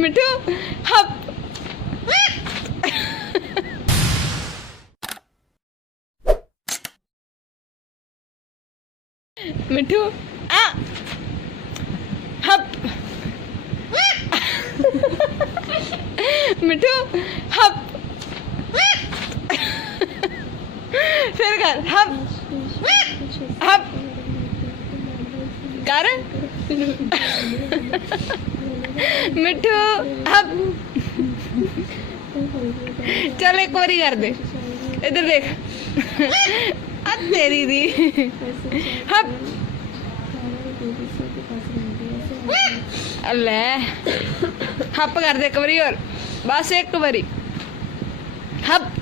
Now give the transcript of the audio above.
मिठू हप मिठू आ हप मिठू हप फिर कर हप हप कर मिठू हप चल एक बारी कर दे इधर देख आ तेरी दी हप ले हप कर दे एक बारी और बस एक बारी हप